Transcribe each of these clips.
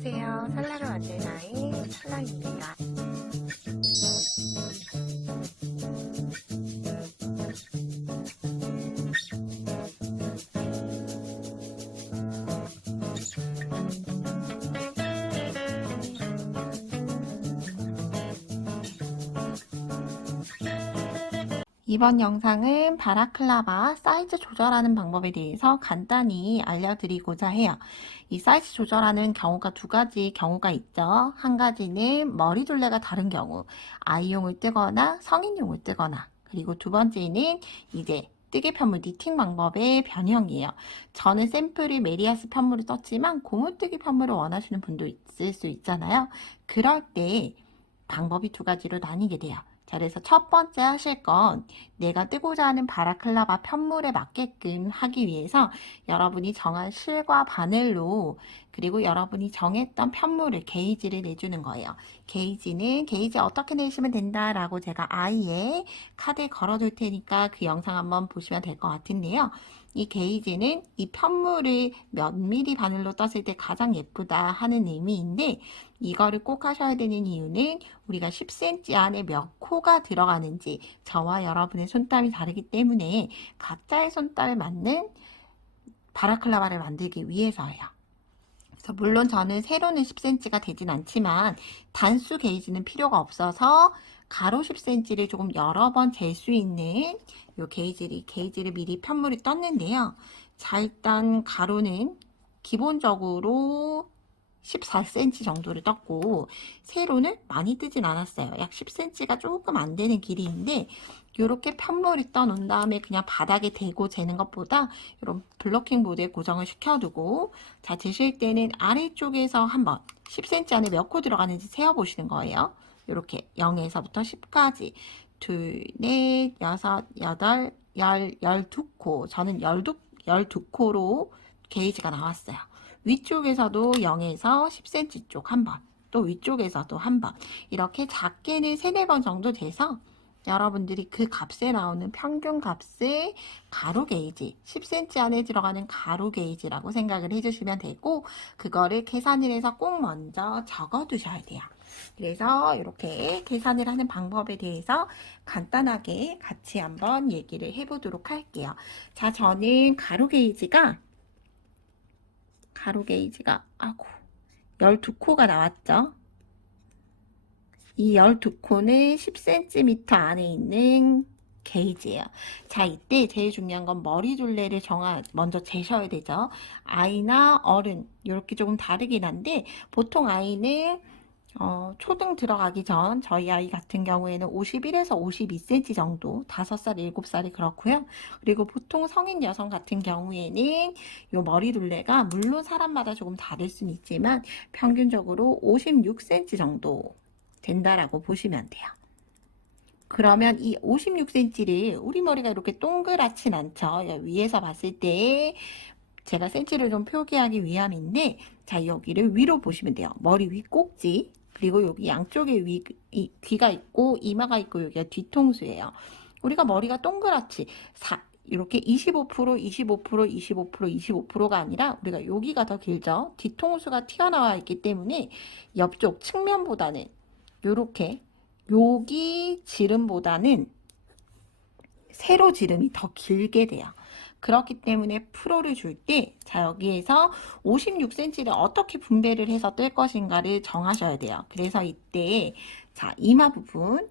안녕하세요. 살라를 만들 나의 살라입니다. 이번 영상은 바라클라바 사이즈 조절하는 방법에 대해서 간단히 알려드리고자 해요. 이 사이즈 조절하는 경우가 두 가지 경우가 있죠. 한 가지는 머리둘레가 다른 경우, 아이용을 뜨거나 성인용을 뜨거나, 그리고 두 번째는 이제 뜨개 편물 니팅 방법의 변형이에요. 저는 샘플이 메리아스 편물을 썼지만 고무뜨기 편물을 원하시는 분도 있을 수 있잖아요. 그럴 때 방법이 두 가지로 나뉘게 돼요. 자, 그래서 첫 번째 하실 건 내가 뜨고자 하는 바라클라바 편물에 맞게끔 하기 위해서 여러분이 정한 실과 바늘로 그리고 여러분이 정했던 편물을 게이지를 내주는 거예요. 게이지 어떻게 내시면 된다라고 제가 아이의 카드에 걸어둘 테니까 그 영상 한번 보시면 될 것 같은데요. 이 게이지는 이 편물을 몇 미리 바늘로 떴을 때 가장 예쁘다 하는 의미인데 이거를 꼭 하셔야 되는 이유는 우리가 10cm 안에 몇 코가 들어가는지 저와 여러분의 손땀이 다르기 때문에 각자의 손땀에 맞는 바라클라바를 만들기 위해서예요. 그래서 물론 저는 세로는 10cm가 되진 않지만 단수 게이지는 필요가 없어서 가로 10cm를 조금 여러 번 잴 수 있는 요 게이지를 미리 편물이 떴는데요. 자, 일단 가로는 기본적으로 14cm 정도를 떴고 세로는 많이 뜨진 않았어요. 약 10cm가 조금 안 되는 길이인데 이렇게 편물이 떠놓은 다음에 그냥 바닥에 대고 재는 것보다 이런 블로킹 보드에 고정을 시켜두고 자, 재실 때는 아래쪽에서 한번 10cm 안에 몇 코 들어가는지 세어보시는 거예요. 이렇게 0에서부터 10까지 둘, 넷, 여섯, 여덟, 12코 저는 12코로 게이지가 나왔어요. 위쪽에서도 0에서 10cm 쪽 한 번, 또 위쪽에서도 한 번, 이렇게 작게는 3, 4번 정도 돼서 여러분들이 그 값에 나오는 평균 값의 가로 게이지, 10cm 안에 들어가는 가로 게이지라고 생각을 해주시면 되고 그거를 계산을 해서 꼭 먼저 적어 두셔야 돼요. 그래서 이렇게 계산을 하는 방법에 대해서 간단하게 같이 한번 얘기를 해보도록 할게요. 자, 저는 가로 게이지가 12코가 나왔죠. 이 12코는 10cm 안에 있는 게이지예요. 자, 이때 제일 중요한 건 머리둘레를 먼저 재셔야 되죠. 아이나 어른 이렇게 조금 다르긴 한데 보통 아이는 초등 들어가기 전 저희 아이 같은 경우에는 51에서 52cm 정도 5살, 7살이 그렇고요. 그리고 보통 성인 여성 같은 경우에는 요 머리둘레가 물론 사람마다 조금 다를 수는 있지만 평균적으로 56cm 정도 된다라고 보시면 돼요. 그러면 이 56cm를 우리 머리가 이렇게 동그랗진 않죠. 위에서 봤을 때 제가 센치를 좀 표기하기 위함인데 자, 여기를 위로 보시면 돼요. 머리 위 꼭지 그리고 여기 양쪽에 귀가 있고 이마가 있고 여기가 뒤통수예요. 우리가 머리가 동그랗지 이렇게 25%, 25%, 25%, 25%가 아니라 우리가 여기가 더 길죠. 뒤통수가 튀어나와 있기 때문에 옆쪽 측면보다는 이렇게 여기 지름보다는 세로 지름이 더 길게 돼요. 그렇기 때문에 프로를 줄 때, 자, 여기에서 56cm를 어떻게 분배를 해서 뜰 것인가를 정하셔야 돼요. 그래서 이때, 자, 이마 부분,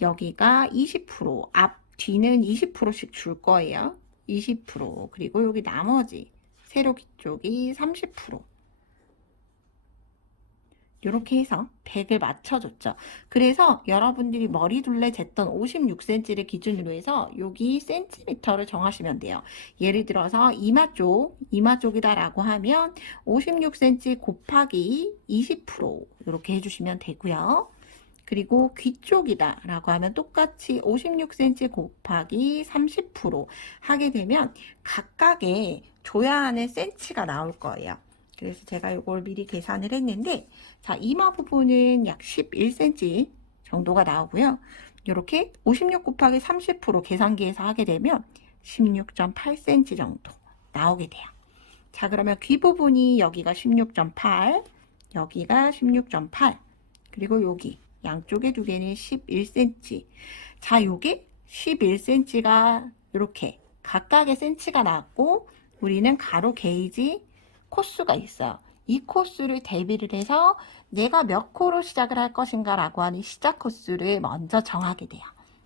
여기가 20%, 뒤는 20%씩 줄 거예요. 20%, 그리고 여기 나머지, 세로 귀 쪽이 30%. 이렇게 해서 100을 맞춰줬죠. 그래서 여러분들이 머리둘레 쟀던 56cm를 기준으로 해서 여기 센티미터를 정하시면 돼요. 예를 들어서 이마 쪽이다 라고 하면 56cm 곱하기 20% 이렇게 해주시면 되고요. 그리고 귀 쪽이다 라고 하면 똑같이 56cm 곱하기 30% 하게 되면 각각의 줘야 하는 센치가 나올 거예요. 그래서 제가 이걸 미리 계산을 했는데 자, 이마 부분은 약 11cm 정도가 나오고요. 이렇게 56 곱하기 30% 계산기에서 하게 되면 16.8cm 정도 나오게 돼요. 자, 그러면 귀 부분이 여기가 16.8, 여기가 16.8, 그리고 여기 양쪽에 두 개는 11cm. 자, 요게 11cm가 이렇게 각각의 센치가 나왔고, 우리는 가로 게이지 코수가 있어요. 이 코수를 대비를 해서 내가 몇 코로 시작을 할 것인가 라고 하는 시작 코수를 먼저 정하게 돼요.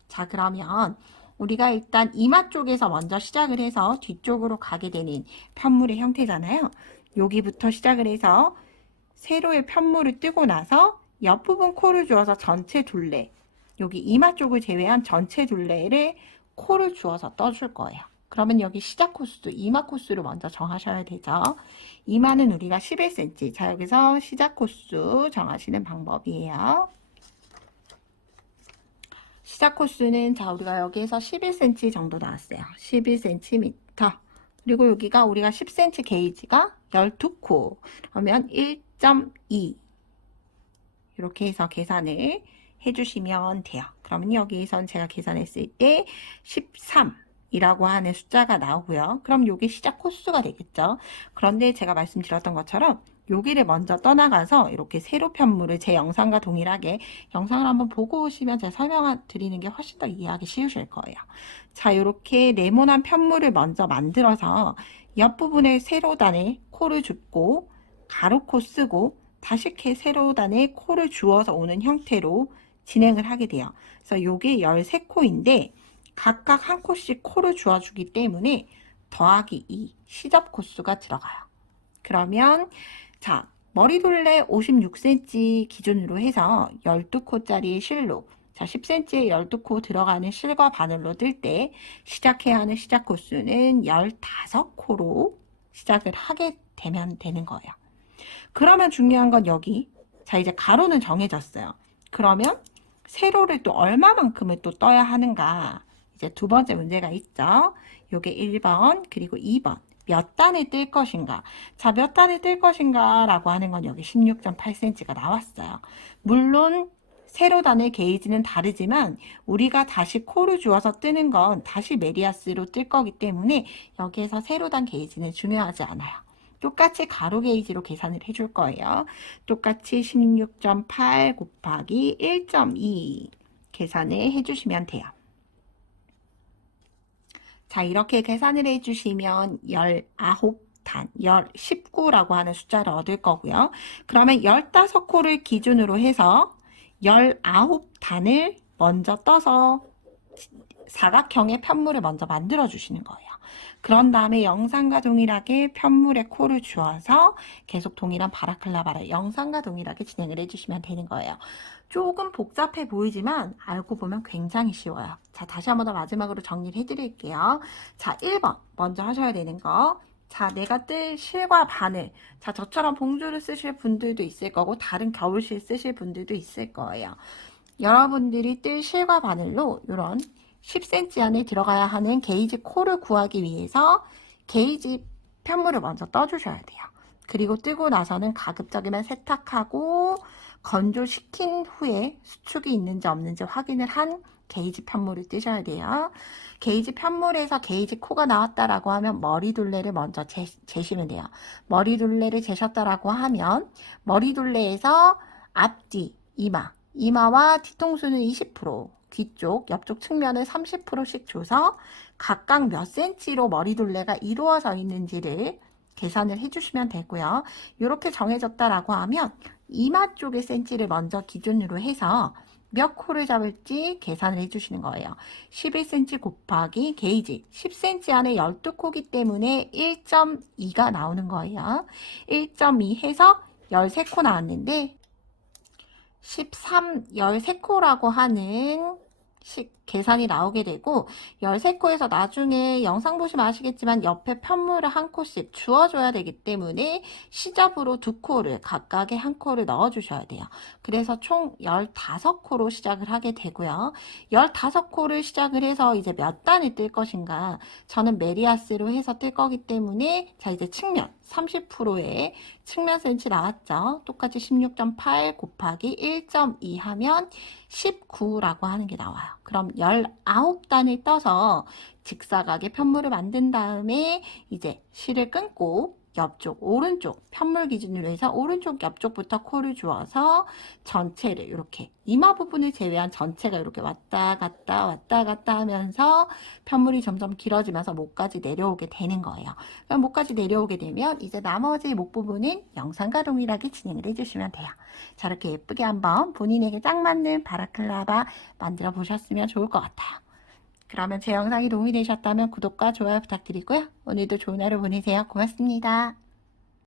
자, 그러면 우리가 일단 이마 쪽에서 먼저 시작을 해서 뒤쪽으로 가게 되는 편물의 형태잖아요. 여기부터 시작을 해서 세로의 편물을 뜨고 나서 옆부분 코를 주어서 전체 둘레, 여기 이마 쪽을 제외한 전체 둘레를 코를 주어서 떠줄 거예요. 그러면 여기 시작 코수, 이마 코수를 먼저 정하셔야 되죠. 이마는 우리가 11cm. 자, 여기서 시작 코수 정하시는 방법이에요. 시작 코수는 자, 우리가 여기에서 11cm 정도 나왔어요. 11cm. 그리고 여기가 우리가 10cm 게이지가 12코. 그러면 1.2. 이렇게 해서 계산을 해주시면 돼요. 그러면 여기선 제가 계산했을 때 13이라고 하는 숫자가 나오고요. 그럼 요게 시작 코수가 되겠죠. 그런데 제가 말씀드렸던 것처럼 여기를 먼저 떠나가서 이렇게 세로 편물을 제 영상과 동일하게 영상을 한번 보고 오시면 제가 설명 드리는 게 훨씬 더 이해하기 쉬우실 거예요. 자, 이렇게 네모난 편물을 먼저 만들어서 옆부분에 세로단에 코를 줍고 가로코 쓰고 다시 이렇게 세로단에 코를 주어서 오는 형태로 진행을 하게 돼요. 그래서 요게 13코인데 각각 한 코씩 코를 주어주기 때문에 더하기 2 시접 코수가 들어가요. 그러면 자, 머리둘레 56cm 기준으로 해서 12코짜리 실로 자, 10cm에 12코 들어가는 실과 바늘로 뜰 때 시작해야 하는 시작 코수는 15코로 시작을 하게 되면 되는 거예요. 그러면 중요한 건 여기 자, 이제 가로는 정해졌어요. 그러면 세로를 또 얼마만큼을 또 떠야 하는가 이제 두 번째 문제가 있죠. 요게 1번 그리고 2번 몇 단을 뜰 것인가. 자, 몇 단을 뜰 것인가 라고 하는 건 여기 16.8cm가 나왔어요. 물론 세로단의 게이지는 다르지만 우리가 다시 코를 주어서 뜨는 건 다시 메리아스로 뜰 거기 때문에 여기에서 세로단 게이지는 중요하지 않아요. 똑같이 가로 게이지로 계산을 해줄 거예요. 똑같이 16.8 곱하기 1.2 계산을 해주시면 돼요. 자, 이렇게 계산을 해주시면 19단, 19라고 하는 숫자를 얻을 거고요. 그러면 15코를 기준으로 해서 19단을 먼저 떠서 사각형의 편물을 먼저 만들어 주시는 거예요. 그런 다음에 영상과 동일하게 편물에 코를 주어서 계속 동일한 바라클라바를 영상과 동일하게 진행을 해주시면 되는 거예요. 조금 복잡해 보이지만 알고 보면 굉장히 쉬워요. 자, 다시 한번 더 마지막으로 정리를 해드릴게요. 자, 1번 먼저 하셔야 되는 거. 자, 내가 뜰 실과 바늘. 자, 저처럼 봉주를 쓰실 분들도 있을 거고 다른 겨울실 쓰실 분들도 있을 거예요. 여러분들이 뜰 실과 바늘로 이런 10cm 안에 들어가야 하는 게이지 코를 구하기 위해서 게이지 편물을 먼저 떠주셔야 돼요. 그리고 뜨고 나서는 가급적이면 세탁하고 건조시킨 후에 수축이 있는지 없는지 확인을 한 게이지 편물을 뜨셔야 돼요. 게이지 편물에서 게이지 코가 나왔다라고 하면 머리둘레를 먼저 재시면 돼요. 머리둘레를 재셨다라고 하면 머리둘레에서 앞뒤, 이마와 뒤통수는 20%, 귀 쪽, 옆쪽 측면을 30%씩 줘서 각각 몇 cm로 머리둘레가 이루어져 있는지를 계산을 해주시면 되고요. 이렇게 정해졌다라고 하면 이마 쪽의 cm를 먼저 기준으로 해서 몇 코를 잡을지 계산을 해주시는 거예요. 11cm 곱하기 게이지 10cm 안에 12코기 때문에 1.2가 나오는 거예요. 1.2 해서 13코 나왔는데 13코라고 하는 계산이 나오게 되고 13코에서 나중에 영상 보시면 아시겠지만 옆에 편물을 한 코씩 주어줘야 되기 때문에 시접으로 2코를 각각의 한 코를 넣어주셔야 돼요. 그래서 총 15코로 시작을 하게 되고요. 15코를 시작을 해서 이제 몇 단을 뜰 것인가 저는 메리아스로 해서 뜰 거기 때문에 자 이제 측면 30%의 측면 센치 나왔죠. 똑같이 16.8 곱하기 1.2 하면 19라고 하는 게 나와요. 그럼 19단을 떠서 직사각의 편물을 만든 다음에 이제 실을 끊고 옆쪽, 오른쪽 편물 기준으로 해서 오른쪽 옆쪽부터 코를 주어서 전체를 이렇게 이마 부분을 제외한 전체가 이렇게 왔다 갔다 하면서 편물이 점점 길어지면서 목까지 내려오게 되는 거예요. 그럼 목까지 내려오게 되면 이제 나머지 목 부분은 영상과 동일하게 진행을 해주시면 돼요. 저렇게 예쁘게 한번 본인에게 딱 맞는 바라클라바 만들어 보셨으면 좋을 것 같아요. 그러면 제 영상이 도움이 되셨다면 구독과 좋아요 부탁드리고요. 오늘도 좋은 하루 보내세요. 고맙습니다.